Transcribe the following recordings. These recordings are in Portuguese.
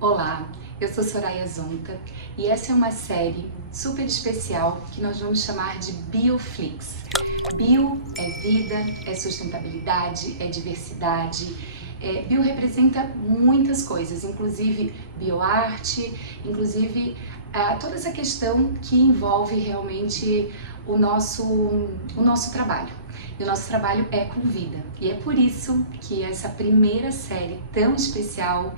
Olá, eu sou Soraya Zonta e essa é uma série super especial que nós vamos chamar de Bioflix. Bio é vida, é sustentabilidade, é diversidade. Bio representa muitas coisas, inclusive bioarte, inclusive toda essa questão que envolve realmente o nosso trabalho. E o nosso trabalho é com vida. E é por isso que essa primeira série tão especial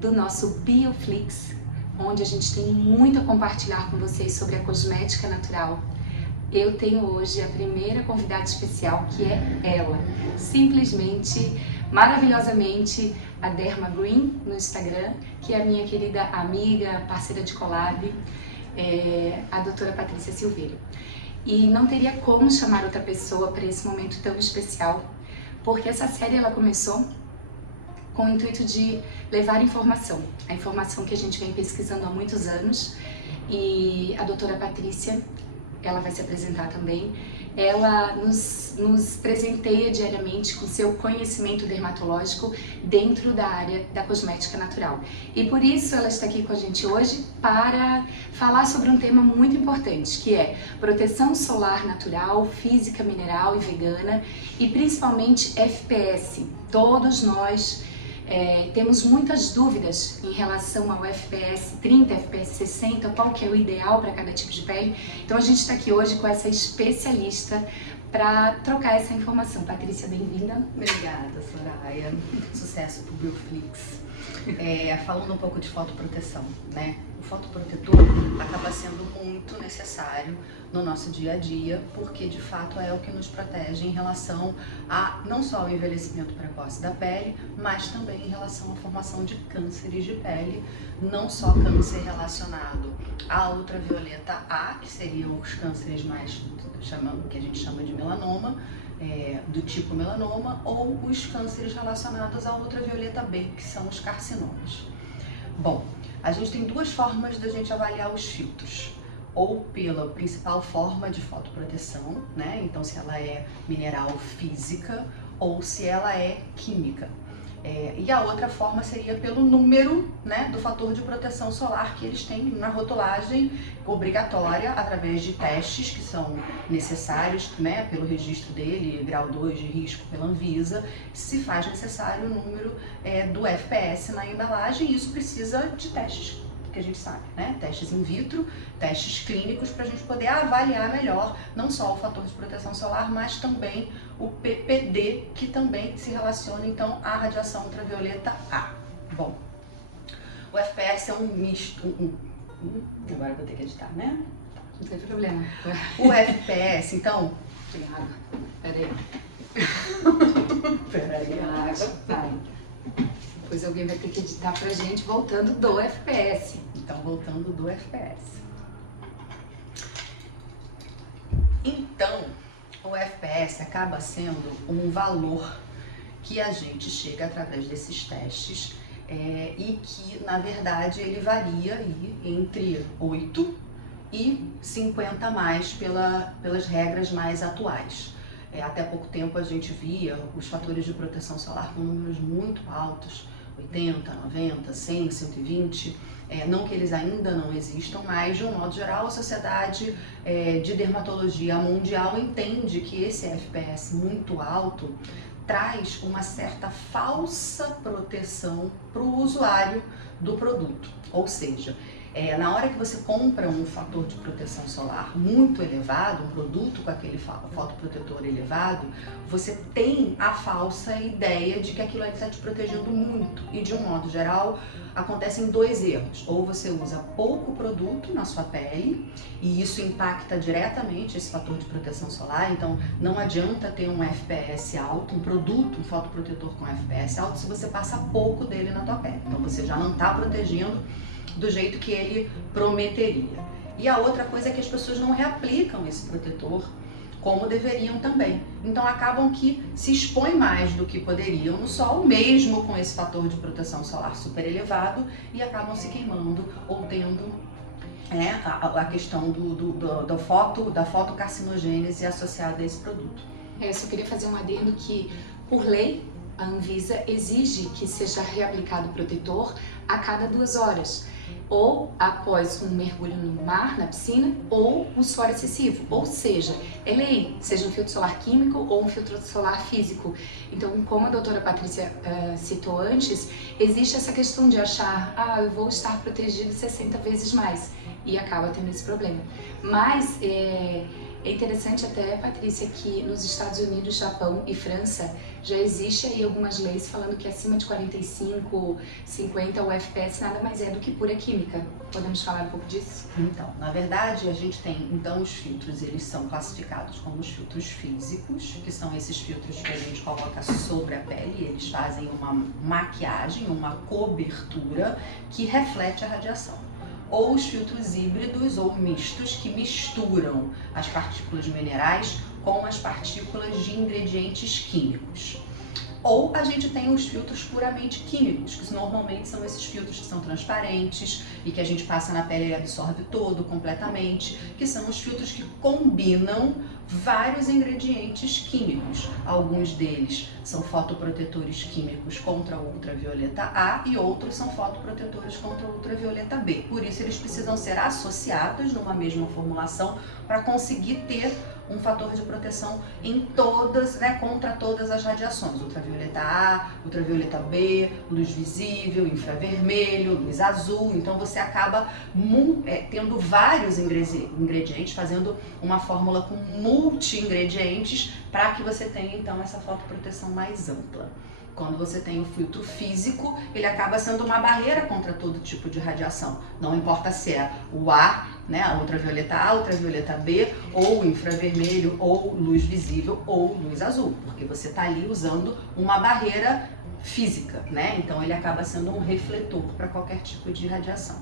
do nosso Bioflix, onde a gente tem muito a compartilhar com vocês sobre a cosmética natural. Eu tenho hoje a primeira convidada especial, que é ela, simplesmente, maravilhosamente, a Derma Green no Instagram, que é a minha querida amiga, parceira de collab, a doutora Patrícia Silveira. E não teria como chamar outra pessoa para esse momento tão especial, porque essa série ela começou com o intuito de levar informação, a informação que a gente vem pesquisando há muitos anos, e a doutora Patrícia, ela vai se apresentar também, ela nos presenteia diariamente com seu conhecimento dermatológico dentro da área da cosmética natural. E por isso ela está aqui com a gente hoje para falar sobre um tema muito importante, que é proteção solar natural, física mineral e vegana, e principalmente FPS. Todos nós temos muitas dúvidas em relação ao FPS 30, FPS 60, qual que é o ideal para cada tipo de pele. Então a gente está aqui hoje com essa especialista para trocar essa informação. Patrícia, bem-vinda. Obrigada, Soraya. Sucesso pro Bioflix. Falando um pouco de fotoproteção, né? O fotoprotetor acaba sendo muito necessário no nosso dia a dia, porque de fato é o que nos protege em relação a não só o envelhecimento precoce da pele, mas também em relação à formação de cânceres de pele, não só câncer relacionado à ultravioleta A, que seriam os cânceres mais que a gente chama de melanoma, do tipo melanoma, ou os cânceres relacionados à ultravioleta B, que são os carcinomas. Bom, a gente tem duas formas da gente avaliar os filtros, ou pela principal forma de fotoproteção, né? Então se ela é mineral física ou se ela é química. E a outra forma seria pelo número, né, do fator de proteção solar que eles têm na rotulagem obrigatória, através de testes que são necessários, né, pelo registro dele, grau 2 de risco pela Anvisa, se faz necessário o número do FPS na embalagem, e isso precisa de testes, que a gente sabe, né? Testes in vitro, testes clínicos, para a gente poder avaliar melhor não só o fator de proteção solar, mas também o PPD, que também se relaciona então à radiação ultravioleta A. Bom, o FPS é um misto, agora eu vou ter que editar, né? Não tem problema. O FPS, então... Obrigada. Peraí. Vai. Depois alguém vai ter que editar pra gente voltando do FPS. Então, voltando do FPS. Então, o FPS acaba sendo um valor que a gente chega através desses testes e que, na verdade, ele varia aí entre 8 e 50 mais pelas regras mais atuais. Até pouco tempo a gente via os fatores de proteção solar com números muito altos, 80, 90, 100, 120, não que eles ainda não existam, mas de um modo geral a Sociedade de Dermatologia Mundial entende que esse FPS muito alto traz uma certa falsa proteção para o usuário do produto, ou seja, na hora que você compra um fator de proteção solar muito elevado, um produto com aquele fotoprotetor elevado, você tem a falsa ideia de que aquilo ali está te protegendo muito. E de um modo geral, acontecem dois erros. Ou você usa pouco produto na sua pele, e isso impacta diretamente esse fator de proteção solar, então não adianta ter um FPS alto, um produto, um fotoprotetor com FPS alto, se você passa pouco dele na tua pele. Então você já não está protegendo do jeito que ele prometeria. E a outra coisa é que as pessoas não reaplicam esse protetor como deveriam também. Então acabam que se expõem mais do que poderiam no sol, mesmo com esse fator de proteção solar super elevado, e acabam se queimando ou tendo a questão da fotocarcinogênese associada a esse produto. Eu só queria fazer um adendo que, por lei, a Anvisa exige que seja reaplicado o protetor a cada 2 horas, ou após um mergulho no mar, na piscina, ou um suor excessivo. Ou seja, é lei, seja um filtro solar químico ou um filtro solar físico. Então, como a doutora Patrícia citou antes, existe essa questão de achar, eu vou estar protegido 60 vezes mais, e acaba tendo esse problema. Mas é interessante até, Patrícia, que nos Estados Unidos, Japão e França já existe aí algumas leis falando que acima de 45, 50 o FPS nada mais é do que pura química. Podemos falar um pouco disso? Então, na verdade, a gente tem, então, os filtros, eles são classificados como os filtros físicos, que são esses filtros que a gente coloca sobre a pele, eles fazem uma maquiagem, uma cobertura que reflete a radiação. Ou os filtros híbridos ou mistos, que misturam as partículas minerais com as partículas de ingredientes químicos. Ou a gente tem os filtros puramente químicos, que normalmente são esses filtros que são transparentes e que a gente passa na pele e absorve todo, completamente, que são os filtros que combinam vários ingredientes químicos. Alguns deles são fotoprotetores químicos contra o ultravioleta A e outros são fotoprotetores contra o ultravioleta B. Por isso eles precisam ser associados numa mesma formulação para conseguir ter um fator de proteção em todas, contra todas as radiações, ultravioleta A, ultravioleta B, luz visível, infravermelho, luz azul. Então você acaba tendo vários ingredientes, fazendo uma fórmula com multi-ingredientes para que você tenha então essa fotoproteção mais ampla. Quando você tem o filtro físico, ele acaba sendo uma barreira contra todo tipo de radiação. Não importa se é o A, a ultravioleta A, ultravioleta B, ou infravermelho, ou luz visível, ou luz azul, porque você está ali usando uma barreira física, Então ele acaba sendo um refletor para qualquer tipo de radiação.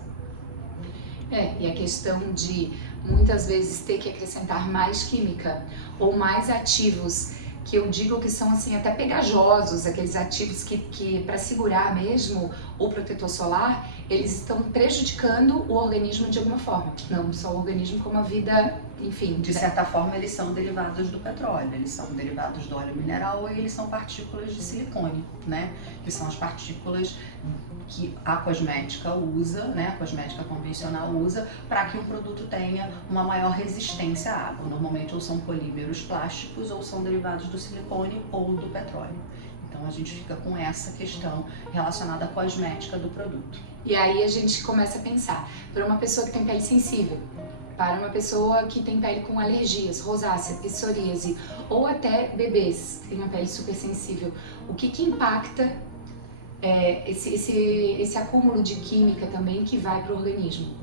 E a questão de muitas vezes ter que acrescentar mais química ou mais ativos, que eu digo que são assim até pegajosos, aqueles ativos que para segurar mesmo o protetor solar, eles estão prejudicando o organismo de alguma forma. Não só o organismo, como a vida, enfim. De certa forma, eles são derivados do petróleo, eles são derivados do óleo mineral e eles são partículas de silicone, Que são as partículas que a cosmética usa, a cosmética convencional usa, para que um produto tenha uma maior resistência à água. Normalmente ou são polímeros plásticos ou são derivados do silicone ou do petróleo. Então a gente fica com essa questão relacionada à cosmética do produto. E aí a gente começa a pensar, para uma pessoa que tem pele sensível, para uma pessoa que tem pele com alergias, rosácea, psoríase, ou até bebês que têm uma pele super sensível, o que impacta esse acúmulo de química também que vai para o organismo?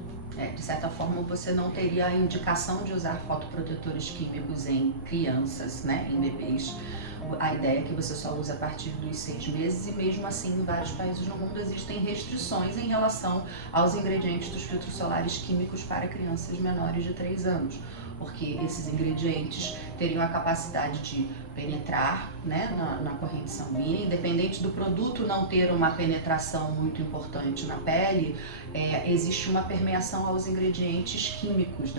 De certa forma, você não teria a indicação de usar fotoprotetores químicos em crianças, em bebês. A ideia é que você só usa a partir dos 6 meses e mesmo assim em vários países no mundo existem restrições em relação aos ingredientes dos filtros solares químicos para crianças menores de 3 anos. Porque esses ingredientes teriam a capacidade de penetrar na corrente sanguínea, independente do produto não ter uma penetração muito importante na pele, existe uma permeação aos ingredientes químicos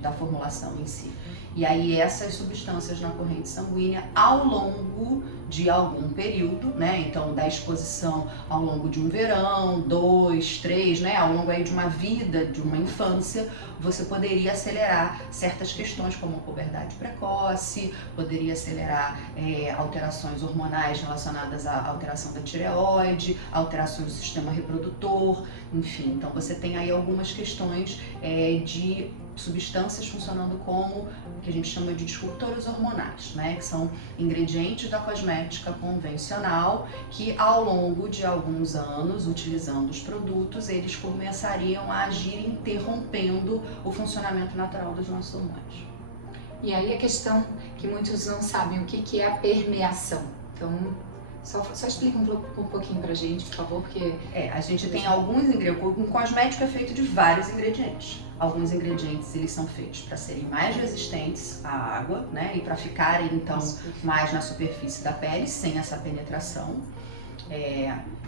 da formulação em si. E aí essas substâncias na corrente sanguínea, ao longo de algum período, então da exposição ao longo de um verão, 2, 3, ao longo aí de uma vida, de uma infância, você poderia acelerar certas questões como a puberdade precoce, poderia acelerar alterações hormonais relacionadas à alteração da tireoide, alterações do sistema reprodutor, enfim. Então você tem aí algumas questões de substâncias funcionando como o que a gente chama de disruptores hormonais, que são ingredientes da cosmética convencional que ao longo de alguns anos, utilizando os produtos, eles começariam a agir interrompendo o funcionamento natural dos nossos hormônios. E aí a questão que muitos não sabem, o que é a permeação? Então, só explica um pouquinho pra gente, por favor, porque... A gente tem alguns ingredientes, um cosmético é feito de vários ingredientes. Alguns ingredientes eles são feitos para serem mais resistentes à água, e para ficarem então mais na superfície da pele, sem essa penetração.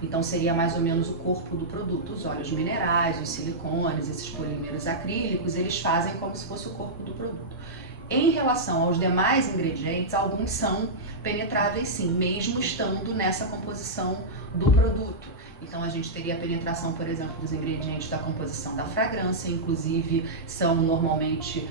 Então seria mais ou menos o corpo do produto, os óleos minerais, os silicones, esses polímeros acrílicos, eles fazem como se fosse o corpo do produto. Em relação aos demais ingredientes, alguns são penetráveis sim, mesmo estando nessa composição do produto. Então a gente teria a penetração, por exemplo, dos ingredientes da composição da fragrância, inclusive são normalmente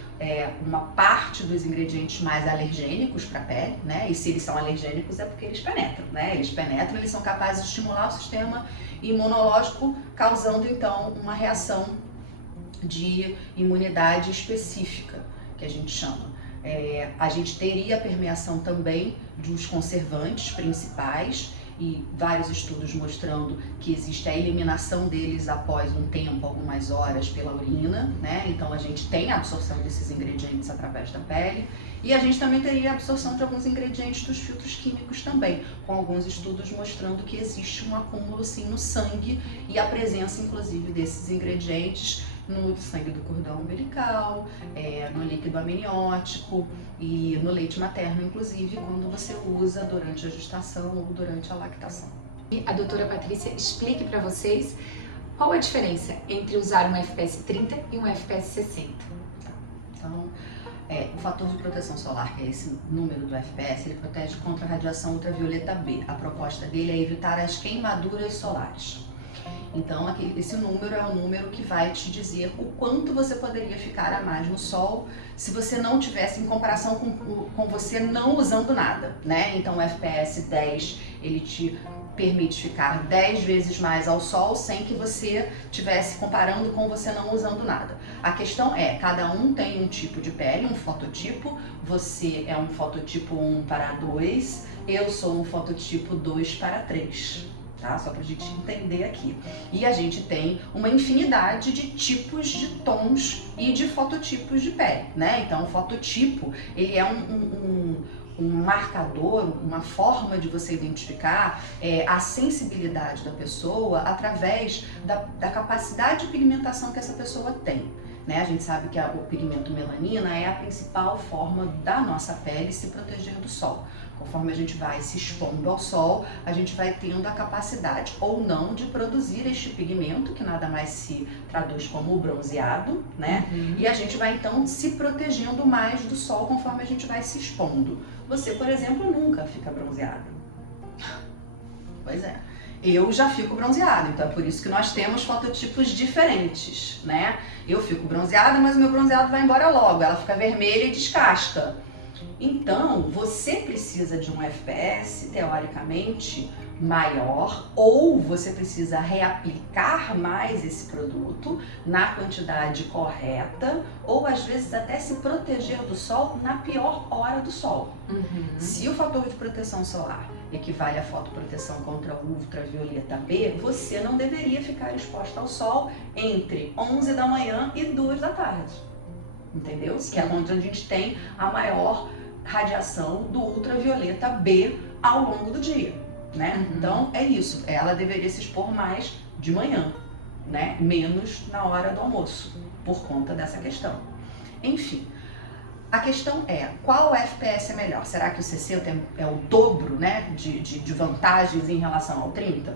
uma parte dos ingredientes mais alergênicos para a pele, né? E se eles são alergênicos é porque eles penetram, né? Eles penetram, eles são capazes de estimular o sistema imunológico, causando então uma reação de imunidade específica, que a gente chama. A gente teria a permeação também dos conservantes principais e vários estudos mostrando que existe a eliminação deles após um tempo, algumas horas, pela urina, né? Então a gente tem a absorção desses ingredientes através da pele e a gente também teria a absorção de alguns ingredientes dos filtros químicos também, com alguns estudos mostrando que existe um acúmulo sim no sangue e a presença inclusive desses ingredientes no sangue do cordão umbilical, no líquido amniótico e no leite materno, inclusive, quando você usa durante a gestação ou durante a lactação. E a doutora Patrícia explique para vocês qual a diferença entre usar um FPS 30 e um FPS 60. Então, o fator de proteção solar, que é esse número do FPS, ele protege contra a radiação ultravioleta B. A proposta dele é evitar as queimaduras solares. Então, esse número é o número que vai te dizer o quanto você poderia ficar a mais no sol se você não tivesse, em comparação com você não usando nada, né? Então, o FPS 10, ele te permite ficar 10 vezes mais ao sol sem que você estivesse comparando com você não usando nada. A questão cada um tem um tipo de pele, um fototipo. Você é um fototipo 1 para 2, eu sou um fototipo 2 para 3. Tá? Só pra gente entender aqui. E a gente tem uma infinidade de tipos de tons e de fototipos de pele, né? Então, o fototipo, ele é um marcador, uma forma de você identificar a sensibilidade da pessoa através da capacidade de pigmentação que essa pessoa tem. Né? A gente sabe que o pigmento melanina é a principal forma da nossa pele se proteger do sol. Conforme a gente vai se expondo ao sol, a gente vai tendo a capacidade ou não de produzir este pigmento, que nada mais se traduz como o bronzeado, né? E a gente vai então se protegendo mais do sol conforme a gente vai se expondo. Você, por exemplo, nunca fica bronzeada. Pois é. Eu já fico bronzeada, então é por isso que nós temos fototipos diferentes, né? Eu fico bronzeada, mas o meu bronzeado vai embora logo, ela fica vermelha e descasca. Então, você precisa de um FPS, teoricamente, maior, ou você precisa reaplicar mais esse produto na quantidade correta, ou às vezes até se proteger do sol na pior hora do sol. Se o fator de proteção solar equivale à fotoproteção contra o ultravioleta B, você não deveria ficar exposta ao sol entre 11 da manhã e 2 da tarde. Entendeu? Que é onde a gente tem a maior radiação do ultravioleta B ao longo do dia, né? Então é isso, ela deveria se expor mais de manhã, né? Menos na hora do almoço, por conta dessa questão. Enfim, a questão é, qual FPS é melhor? Será que o 60 é o dobro, né, de vantagens em relação ao 30?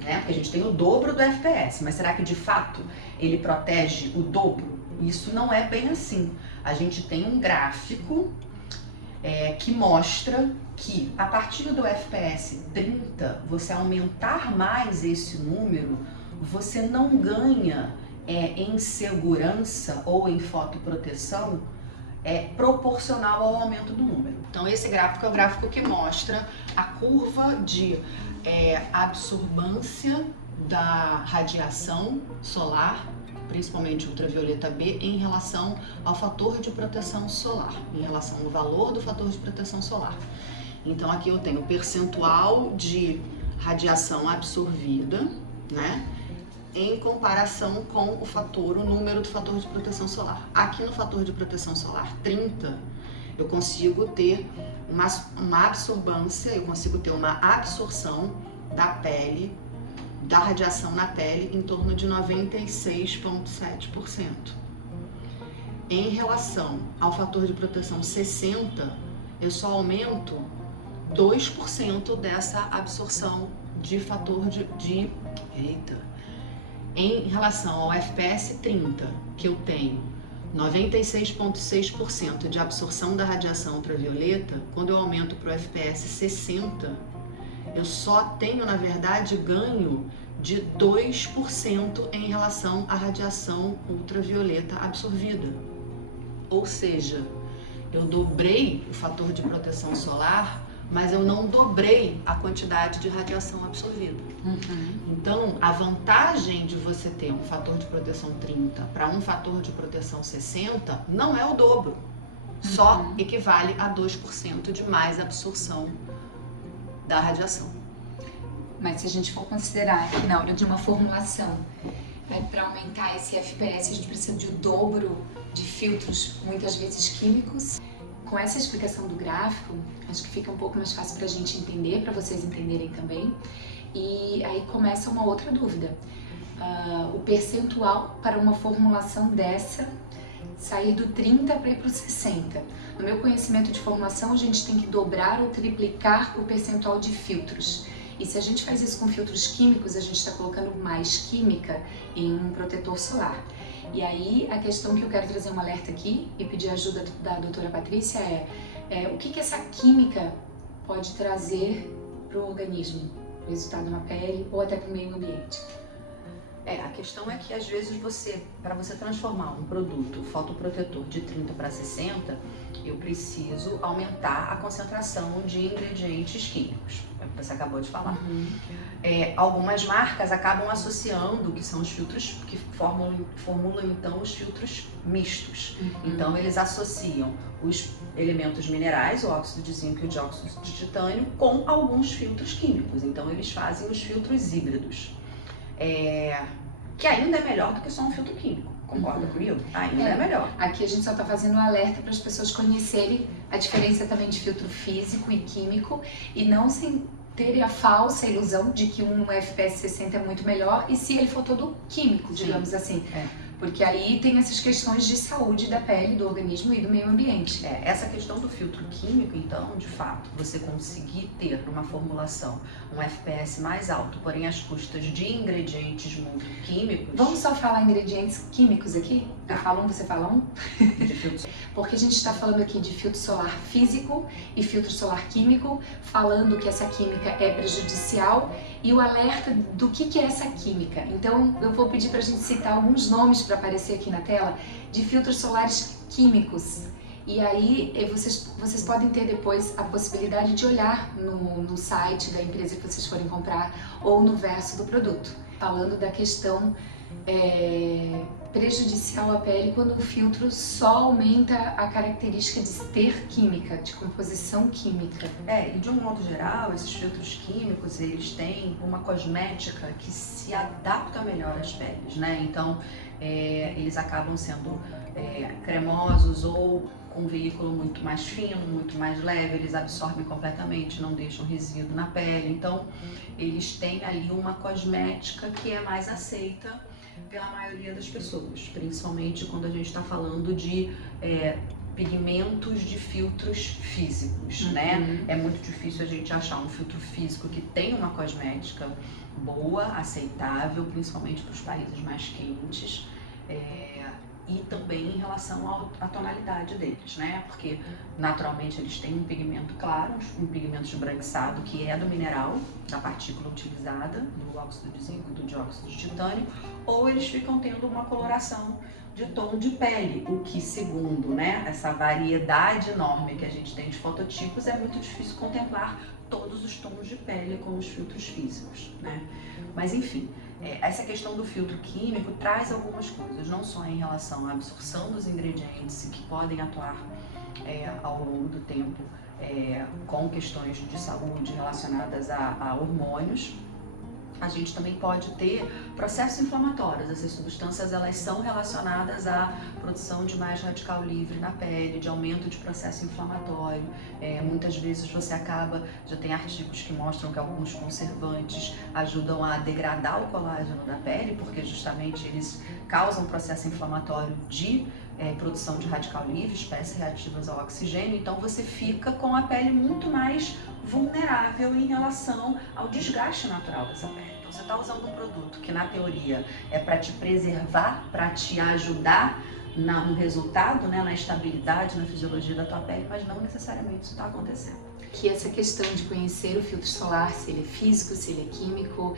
Né? Porque a gente tem o dobro do FPS, mas será que de fato ele protege o dobro? Isso não é bem assim. A gente tem um gráfico que mostra que a partir do FPS 30, você aumentar mais esse número, você não ganha em segurança ou em fotoproteção proporcional ao aumento do número. Então esse gráfico é o gráfico que mostra a curva de absorvância da radiação solar, principalmente ultravioleta B, em relação ao fator de proteção solar, em relação ao valor do fator de proteção solar. Então aqui eu tenho o percentual de radiação absorvida, né, em comparação com o número do fator de proteção solar. Aqui no fator de proteção solar 30, eu consigo ter uma absorvância, eu consigo ter uma absorção da pele, da radiação na pele, em torno de 96,7%. Em relação ao fator de proteção 60, eu só aumento 2% dessa absorção de fator Em relação ao FPS 30, que eu tenho 96,6% de absorção da radiação ultravioleta, quando eu aumento para o FPS 60, eu só tenho, na verdade, ganho de 2% em relação à radiação ultravioleta absorvida. Ou seja, eu dobrei o fator de proteção solar, mas eu não dobrei a quantidade de radiação absorvida. Então, a vantagem de você ter um fator de proteção 30 para um fator de proteção 60 não é o dobro. Só equivale a 2% de mais absorção da radiação. Mas se a gente for considerar que na hora de uma formulação, para aumentar esse FPS, a gente precisa de o dobro de filtros, muitas vezes químicos. Com essa explicação do gráfico, acho que fica um pouco mais fácil para a gente entender, para vocês entenderem também. E aí começa uma outra dúvida. O percentual para uma formulação dessa sair do 30 para ir para o 60. No meu conhecimento de formulação, a gente tem que dobrar ou triplicar o percentual de filtros. E se a gente faz isso com filtros químicos, a gente está colocando mais química em um protetor solar. E aí, a questão que eu quero trazer um alerta aqui e pedir a ajuda da doutora Patrícia é o que essa química pode trazer para o organismo, para o resultado na pele ou até para o meio ambiente. A questão é que às vezes para você transformar um produto fotoprotetor de 30 para 60, eu preciso aumentar a concentração de ingredientes químicos, é o que você acabou de falar. Algumas marcas acabam associando, que são os filtros que formulam então os filtros mistos. Então eles associam os elementos minerais, o óxido de zinco e o dióxido de titânio, com alguns filtros químicos. Então eles fazem os filtros híbridos. Que ainda é melhor do que só um filtro químico, concorda comigo? Ainda é melhor. Aqui a gente só está fazendo um alerta para as pessoas conhecerem a diferença também de filtro físico e químico e não sem terem a falsa ilusão de que um FPS 60 é muito melhor e se ele for todo químico, digamos assim. Porque aí tem essas questões de saúde da pele, do organismo e do meio ambiente. Essa questão do filtro químico, então, de fato, você conseguir ter numa formulação um FPS mais alto, porém às custas de ingredientes muito químicos... Vamos só falar ingredientes químicos aqui? Eu falo um, você fala um? De filtro. Porque a gente está falando aqui de filtro solar físico e filtro solar químico, falando que essa química é prejudicial e o alerta do que é essa química. Então, eu vou pedir para a gente citar alguns nomes para aparecer aqui na tela de filtros solares químicos. E aí vocês podem ter depois a possibilidade de olhar no site da empresa que vocês forem comprar ou no verso do produto, falando da questão prejudicial à pele quando o filtro só aumenta a característica de ter química, de composição química. E de um modo geral, esses filtros químicos, eles têm uma cosmética que se adapta melhor às peles, né? Então, eles acabam sendo cremosos ou com um veículo muito mais fino, muito mais leve, eles absorvem completamente, não deixam resíduo na pele. Então, eles têm ali uma cosmética que é mais aceita pela maioria das pessoas, principalmente quando a gente está falando de pigmentos de filtros físicos, né? É muito difícil a gente achar um filtro físico que tem uma cosmética boa, aceitável, principalmente para os países mais quentes, e também em relação à tonalidade deles, né? Porque naturalmente eles têm um pigmento claro, um pigmento esbranquiçado que é do mineral, da partícula utilizada, do óxido de zinco e do dióxido de titânio, ou eles ficam tendo uma coloração de tom de pele, o que, segundo, né, essa variedade enorme que a gente tem de fototipos, é muito difícil contemplar todos os tons de pele com os filtros físicos, né? Mas enfim, essa questão do filtro químico traz algumas coisas, não só em relação à absorção dos ingredientes que podem atuar ao longo do tempo com questões de saúde relacionadas a hormônios. A gente também pode ter processos inflamatórios. Essas substâncias, elas são relacionadas à produção de mais radical livre na pele, de aumento de processo inflamatório. Muitas vezes já tem artigos que mostram que alguns conservantes ajudam a degradar o colágeno da pele, porque justamente eles causam processo inflamatório de produção de radical livre, espécies reativas ao oxigênio. Então você fica com a pele muito mais vulnerável em relação ao desgaste natural dessa pele. Então você está usando um produto que na teoria é para te preservar, para te ajudar no resultado, né, na estabilidade, na fisiologia da tua pele, mas não necessariamente isso está acontecendo. Que essa questão de conhecer o filtro solar, se ele é físico, se ele é químico,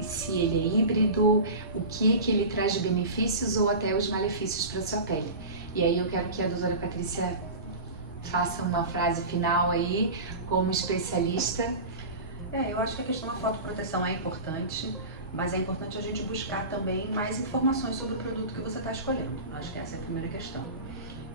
se ele é híbrido, o que ele traz de benefícios ou até os malefícios para a sua pele. E aí eu quero que a doutora Patrícia faça uma frase final aí, como especialista. Eu acho que a questão da fotoproteção é importante, mas é importante a gente buscar também mais informações sobre o produto que você está escolhendo. Acho que essa é a primeira questão.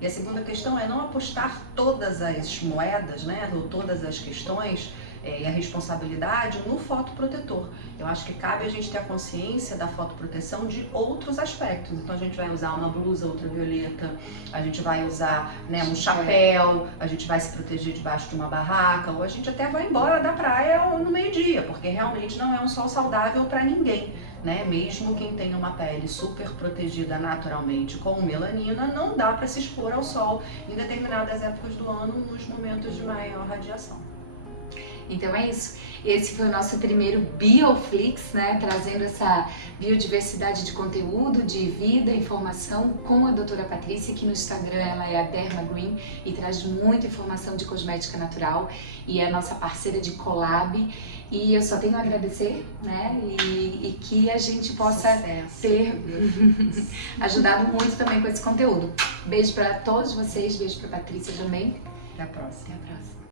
E a segunda questão é não apostar todas as moedas, né, ou todas as questões e a responsabilidade no fotoprotetor. Eu acho que cabe a gente ter a consciência da fotoproteção de outros aspectos. Então a gente vai usar uma blusa ultravioleta, a gente vai usar, né, um chapéu, a gente vai se proteger debaixo de uma barraca, ou a gente até vai embora da praia no meio-dia, porque realmente não é um sol saudável para ninguém. Né? Mesmo quem tem uma pele super protegida naturalmente com melanina, não dá para se expor ao sol em determinadas épocas do ano, nos momentos de maior radiação. Então é isso. Esse foi o nosso primeiro Bioflix, né? Trazendo essa biodiversidade de conteúdo, de vida, informação com a doutora Patrícia, que no Instagram ela é a Derma Green e traz muita informação de cosmética natural e é a nossa parceira de collab. E eu só tenho a agradecer, né? E que a gente possa ter ajudado muito também com esse conteúdo. Beijo para todos vocês, beijo para Patrícia também. Até a próxima. Até a próxima.